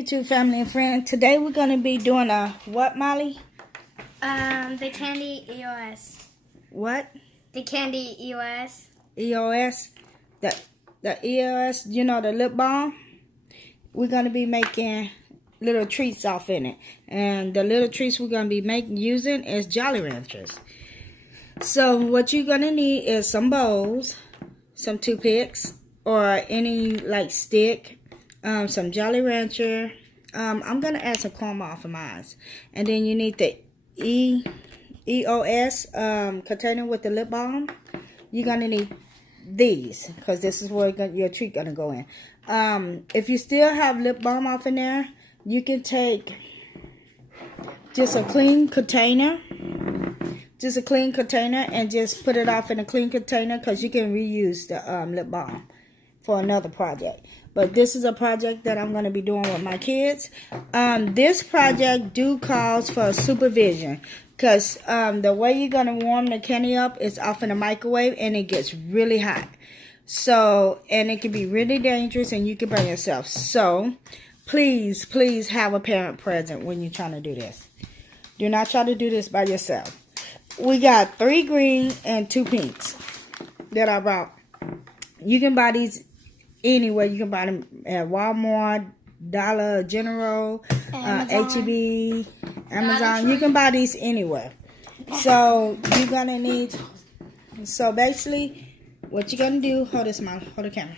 YouTube family and friends. Today we're going to be doing a what, Molly? The candy EOS. What? The candy EOS. EOS? The EOS, you know, the lip balm? We're going to be making little treats off in it. And the little treats we're going to be using is Jolly Ranchers. So what you're going to need is some bowls, some toothpicks, or any like stick, some Jolly Rancher. I'm going to add some caramel off of mine. And then you need the EOS container with the lip balm. You're going to need these because this is where your treat going to go in. If you still have lip balm off in there, you can take just a clean container. Just a clean container and just put it off in a clean container because you can reuse the lip balm for another project. But this is a project that I'm going to be doing with my kids. This project calls for supervision because the way you're going to warm the candy up is off in the microwave and it gets really hot. So, and it can be really dangerous and you can burn yourself. So, please, please have a parent present when you're trying to do this. Do not try to do this by yourself. We got 3 green and 2 pinks that I bought. You can buy these anywhere. You can buy them at Walmart, Dollar General, H-E-B, Amazon. You can buy these anywhere. So you're gonna need. So basically, what you're gonna do? Hold this, Mom. Hold the camera.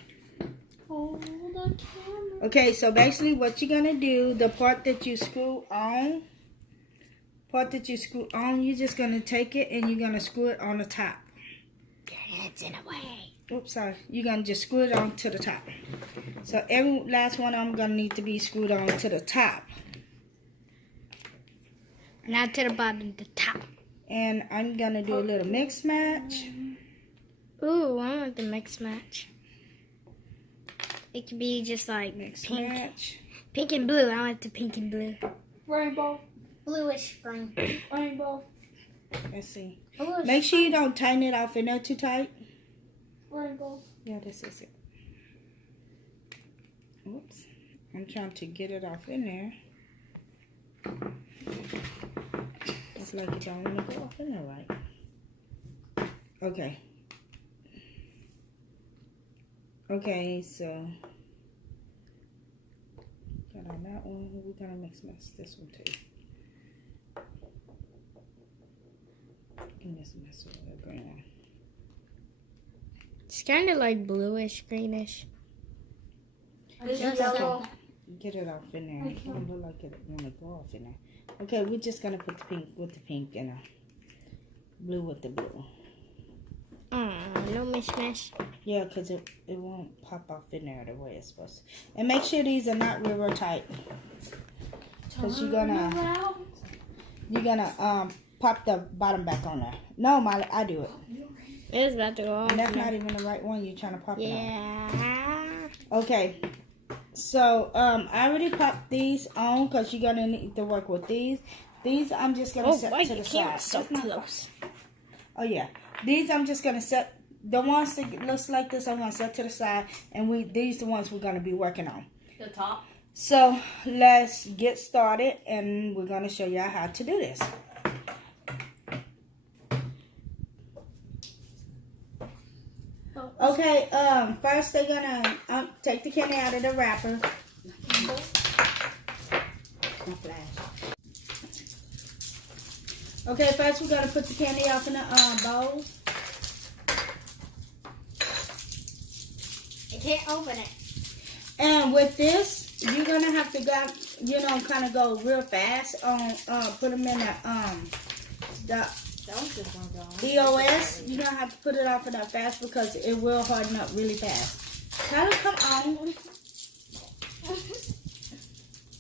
Hold the camera. Okay. So basically, what you're gonna do? The part that you screw on. You're just going to take it and you're going to screw it on the top. Your head's in the way. Oops, sorry. You're going to just screw it on to the top. So every last one of them going to need to be screwed on to the top. Not to the bottom, the top. And I'm going to do a little mix match. Ooh, I want the mix match. It could be just like Mix pink. match. Pink and blue. I like the pink and blue. Rainbow. Bluish green. Rainbow. Let's see. Bluish. Make sure you don't tighten it off in there too tight. Rainbow. Yeah, this is it. Oops. I'm trying to get it off in there. It's like it don't want to go off in there right. Okay. Okay, so got on that one. We're gonna mix this one too. Mess with the green one. It's kind of like bluish greenish. This is yellow. Get it off in there. It don't look like it want to go off in there. Okay, we're just gonna put the pink with the pink and blue with the blue. No mishmash. Yeah, because it won't pop off in there the way it's supposed to. And make sure these are not real tight. Because you're gonna pop the bottom back on there. No, Molly, I do it. It's about to go off. And that's not even the right one you're trying to pop it on. Yeah. Okay. So, I already popped these on because you're going to need to work with these. These I'm just going to set to the side. So close. Oh, yeah. These I'm just going to set. The ones that looks like this, I'm going to set to the side. And these the ones we're going to be working on. The top. So, let's get started. And we're going to show you how to do this. Okay, first they're gonna take the candy out of the wrapper. Okay, first we're gonna put the candy off in the bowl. I can't open it. And with this, you're gonna have to kind of go real fast on put them in the EOS, you're going to have to put it off in that fast because it will harden up really fast. Tyler, come on.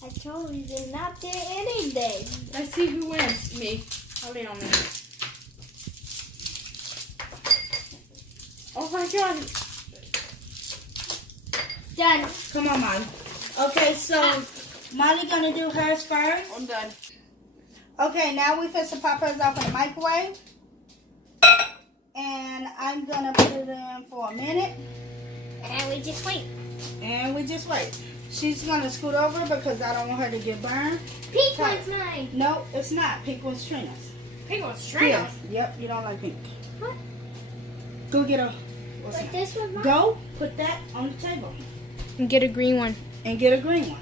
I told you they're not there anything. Let's see who wins. Me. Hold it on me. Oh my god. Done. Come on, Molly. Okay, so Molly going to do hers first. I'm done. Okay, now we fix the pop hers off in the microwave. And I'm going to put it in for a minute. And we just wait. And we just wait. She's gonna scoot over because I don't want her to get burned. Pink one's mine. No, it's not. Pink one's Trina's. Pink one's Trina's? Yep, you don't like pink. What? Go get a... Like this one? Mine? Go put that on the table. And get a green one. And get a green one.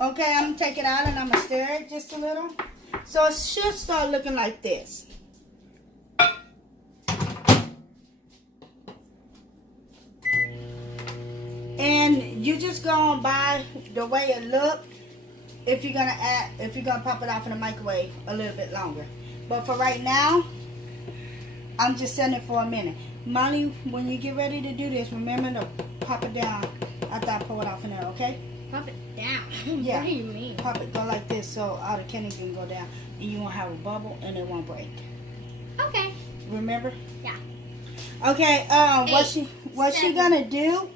Okay, I'm gonna take it out and I'm gonna stir it just a little. So it should start looking like this. And you just go by the way it look. If you're gonna pop it off in the microwave a little bit longer. But for right now, I'm just setting it for a minute. Molly, when you get ready to do this, remember to pop it down after I pull it off in there, okay? Pop it down. Yeah. What do you mean? Pop it, go like this so all the candy can go down and you won't have a bubble and it won't break. Okay. Remember? Yeah. Okay, what she gonna do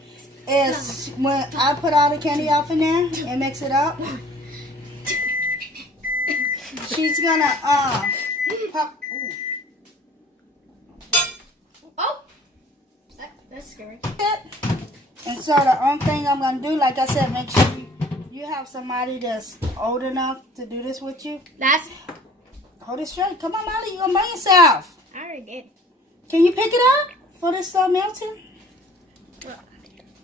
is when I put all the candy off in there and mix it up, she's gonna pop. Ooh. Oh! That's scary. And so the only thing I'm going to do, like I said, make sure you have somebody that's old enough to do this with you. Hold it straight. Come on, Molly. You're going to burn yourself. I already did. Can you pick it up before this start melting?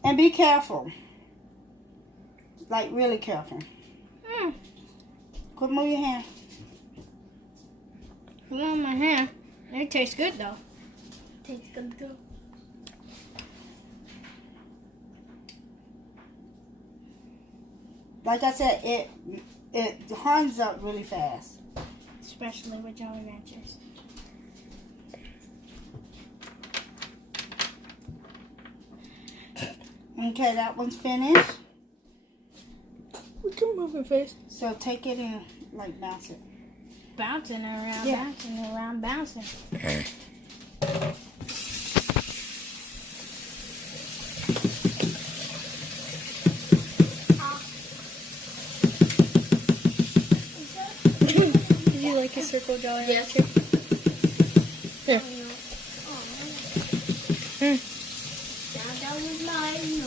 And be careful. Like, really careful. Quick, move your hand. Put it on my hand. It tastes good, though. Tastes good, too. Like I said, it harms up really fast. Especially with Jolly Ranchers. Okay, that one's finished. We can move your face. So take it and, like, bounce it. Bouncing around, Yeah. bouncing around, bouncing. Did you like a circle Jolly Rancher? Here. That was mine.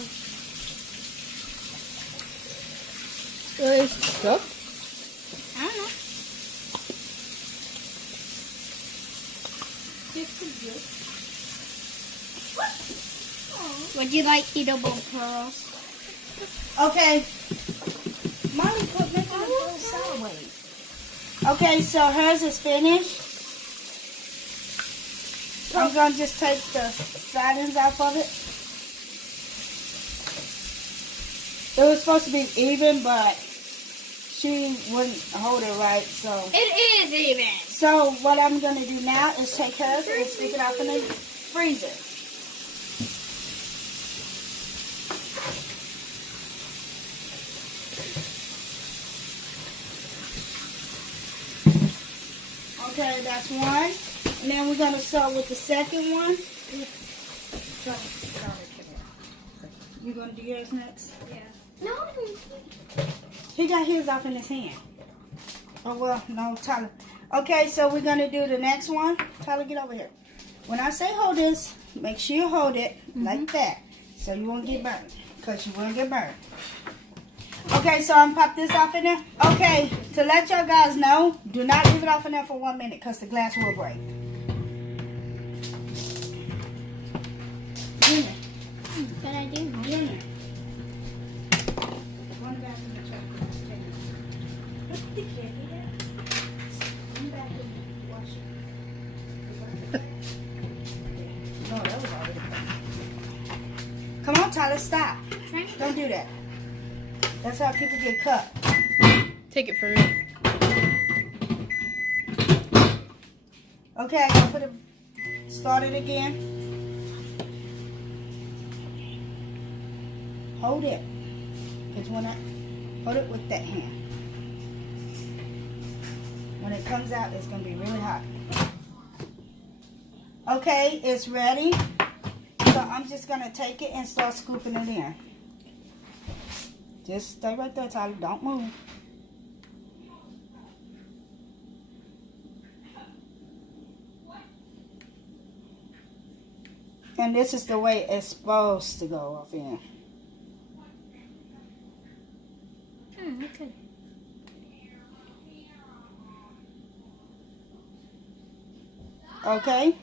Really stuck? I don't know. Would you like eatable pearls? Okay. Molly, quit making it go sideways. Okay, so hers is finished. I'm going to just take the sidings off of it. It was supposed to be even, but she wouldn't hold it right, so. It is even. So what I'm going to do now is take hers and stick it off in the freezer. Okay, that's one. And then we're going to start with the second one. You going to do yours next? Yeah. No. He got his off in his hand. Oh, well, no, Tyler. Okay, so we're going to do the next one. Tyler, get over here. When I say hold this, make sure you hold it like that. So you won't get burned. Because you will get burned. Okay, so I'm pop this off in there. Okay, to let y'all guys know, do not leave it off in there for 1 minute because the glass will break. Jimmy. Good idea. Jimmy. One back in the truck. Put the candy there. One back in the washer. No, that was already done. Come on, Tyler, stop. Don't do that. That's how people get cut. Take it from me. Okay, I'm gonna put it, start it again. Hold it. Because when I, hold it with that hand. When it comes out, it's gonna be really hot. Okay, it's ready. So I'm just gonna take it and start scooping it in. Just stay right there, Tyler. Don't move. And this is the way it's supposed to go off in. Okay. Okay.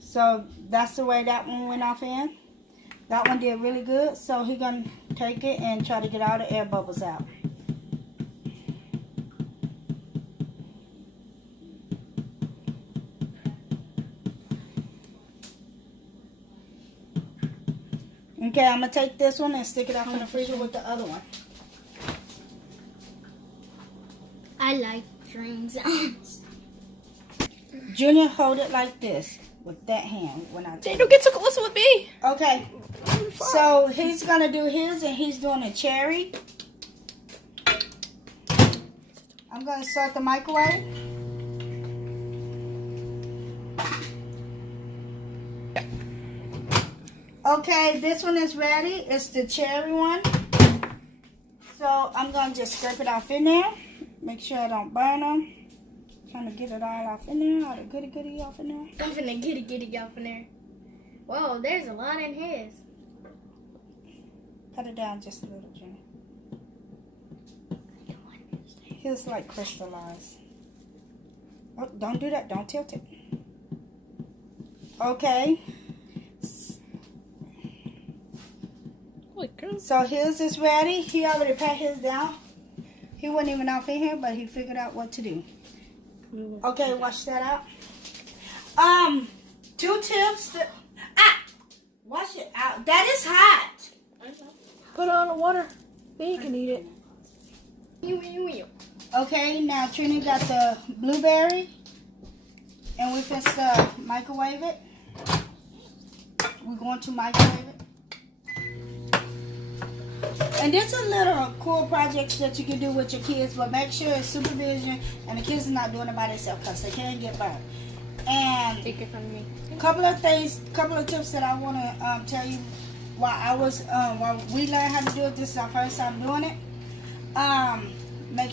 So that's the way that one went off in. That one did really good. So he's going to take it and try to get all the air bubbles out. Okay, I'm going to take this one and stick it out in the freezer with the other one. I like drawings. Junior, hold it like this with that hand when I take Don't get so close with me. Okay, so he's going to do his and he's doing a cherry. I'm going to start the microwave. Okay, this one is ready. It's the cherry one. So I'm going to just scrape it off in there. Make sure I don't burn them. Trying to get it all off in there. All the goody off in there. I'm finna get off in there. Whoa, there's a lot in his. Cut it down just a little, Jenny. His like crystallized. Oh, don't do that. Don't tilt it. Okay. So his is ready. He already pat his down. He wasn't even off in here, but he figured out what to do. Okay, wash that out. 2 tips. Wash it out. That is hot. Put it on the water. Then you can eat it. Okay, now Trini got the blueberry. And we just microwave it. We're going to microwave it. And there's a little cool projects that you can do with your kids, but make sure it's supervision and the kids are not doing it by themselves because they can get burned. And Take it from me. couple of tips that I want to tell you while we learned how to do it. This is our first time doing it. Make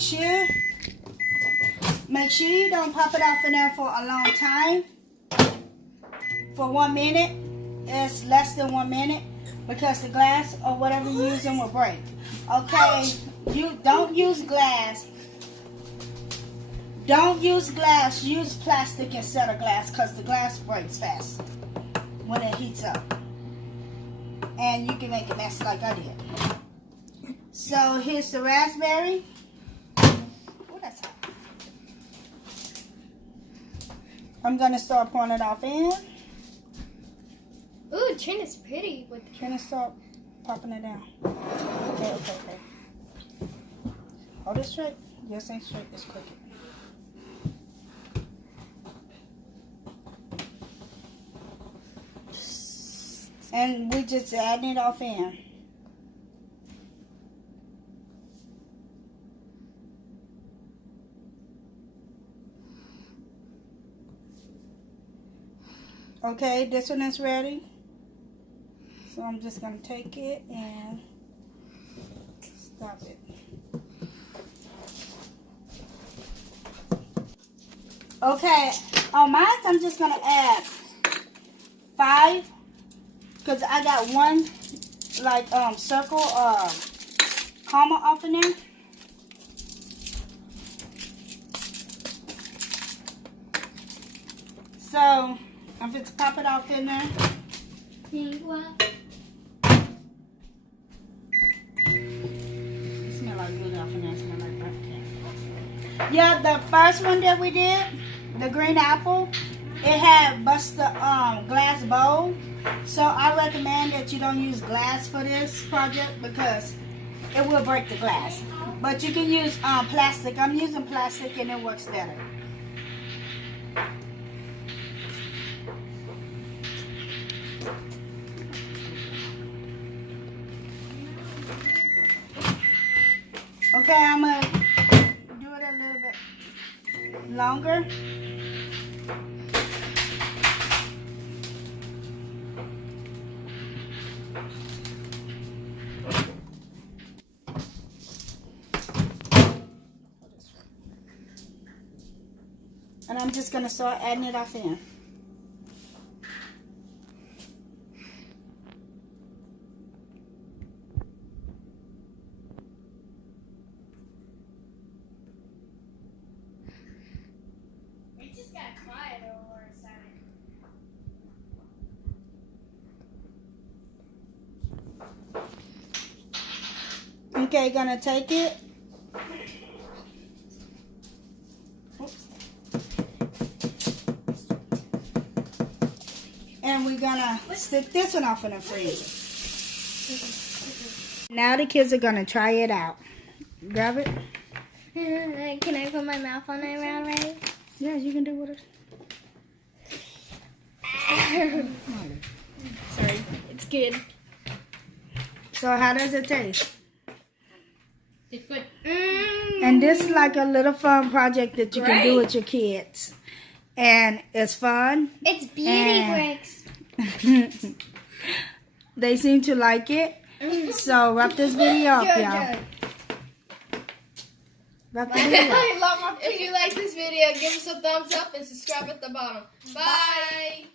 sure you don't pop it off in there for a long time. For 1 minute, it's less than 1 minute. Because the glass or whatever you're using will break. Okay, you don't use glass. Don't use glass. Use plastic instead of glass because the glass breaks fast when it heats up. And you can make a mess like I did. So here's the raspberry. Oh, that's hot. I'm going to start pouring it off in. Ooh, chin is pretty. Trying to start popping it down. Okay. Hold it straight. Yes, ain't straight. It's crooked. And we just adding it off in. Okay, this one is ready. So I'm just going to take it and stop it. Okay, on mine I'm just going to add 5 because I got one like circle comma off in there. So I'm going to pop it off in there. Yeah, the first one that we did, the green apple, it had bust the glass bowl. So I recommend that you don't use glass for this project because it will break the glass. But you can use plastic. I'm using plastic and it works better. Okay, I'm going to do it a little bit longer. And I'm just going to start adding it off in. Okay, gonna take it. And we're gonna stick this one off in the freezer. Now the kids are gonna try it out. Grab it. Can I put my mouth on it around right? Yeah, you can do it. Sorry, it's good. So how does it taste? It's good. And this is like a little fun project that you can do with your kids. And it's fun. It's beauty bricks. They seem to like it. So wrap this video up, y'all. Wrap the video up. If you like this video, give us a thumbs up and subscribe at the bottom. Bye.